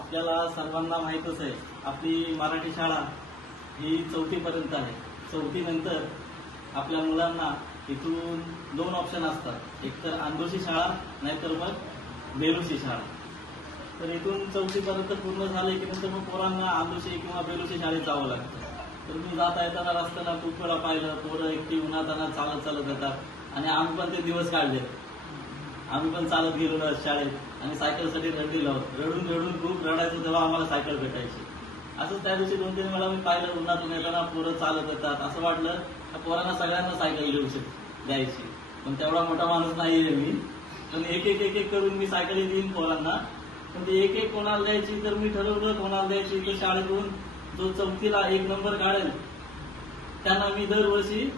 आपल्याला सर्वांना माहीतच आहे आपली मराठी शाळा ही चौथीपर्यंत आहे. चौथीनंतर आपल्या मुलांना इथून दोन ऑप्शन असतात. एक तर आंदोशी शाळा नाहीतर मग बेलुशी शाळा. तर इथून चौथीपर्यंत पूर्ण झाले की नंतर मग पोरांना आंदोशी किंवा बेलुशी शाळेत जावं लागतं. तर मी जाता येताना रस्त्याला खूप वेळा पाहिलं पोरं एकटी उन्हाताना चालत चालत जातात आणि आम्ही पण ते दिवस काढले. आम्ही पण चालत गेलो शाळेत आणि सायकलसाठी रडलेलो आहोत. रडून रडून खूप रडायचो तेव्हा आम्हाला सायकल भेटायची. असंच त्या दिवशी दोन तीन वेळा मी पाहिलं उन्हातून येताना पोरं चालत येतात. असं वाटलं त्या पोरांना सगळ्यांना सायकल घेऊ शक द्यायची. पण तेवढा मोठा माणूस नाहीये मी. पण एक एक एक एक करून मी सायकली देईन पोरांना. पण ते एक एक कोणाला द्यायची तर मी ठरवलं कोणाला द्यायची तर शाळेतून जो चौथीला एक नंबर काढेल त्यांना मी दरवर्षी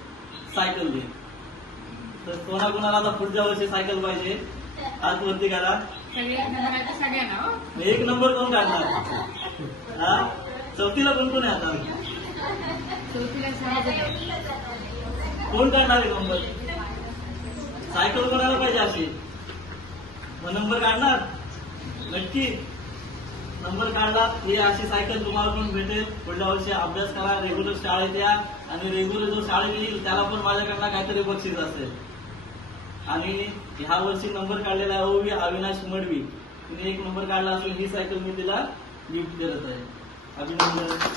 सायकल देईन. तर कोणाकोणाला आता पुढच्या वर्षी सायकल पाहिजे? आज वरती सगळ्यांना हो. एक नंबर कोण काढणार. हा? चौथीला कोण कोण आहे आता? कोण काढणार आहे नंबर सायकल कोणाला पाहिजे अशी? मग नंबर काढणार? नक्की. नंबर काढला हे अशी सायकल तुम्हाला पण भेटेल. पुढल्या वर्षी अभ्यास करा रेग्युलर शाळेत या. आणि रेग्युलर जो शाळेत येईल त्याला पण माझ्याकडनं काहीतरी बक्षीस असेल. आणि ह्या वर्षी नंबर काढलेला आहे ओवी अविनाश मडवी. तिने एक नंबर काढला असेल ही सायकल मी तिला गिफ्ट करत आहे. अभिनंदन.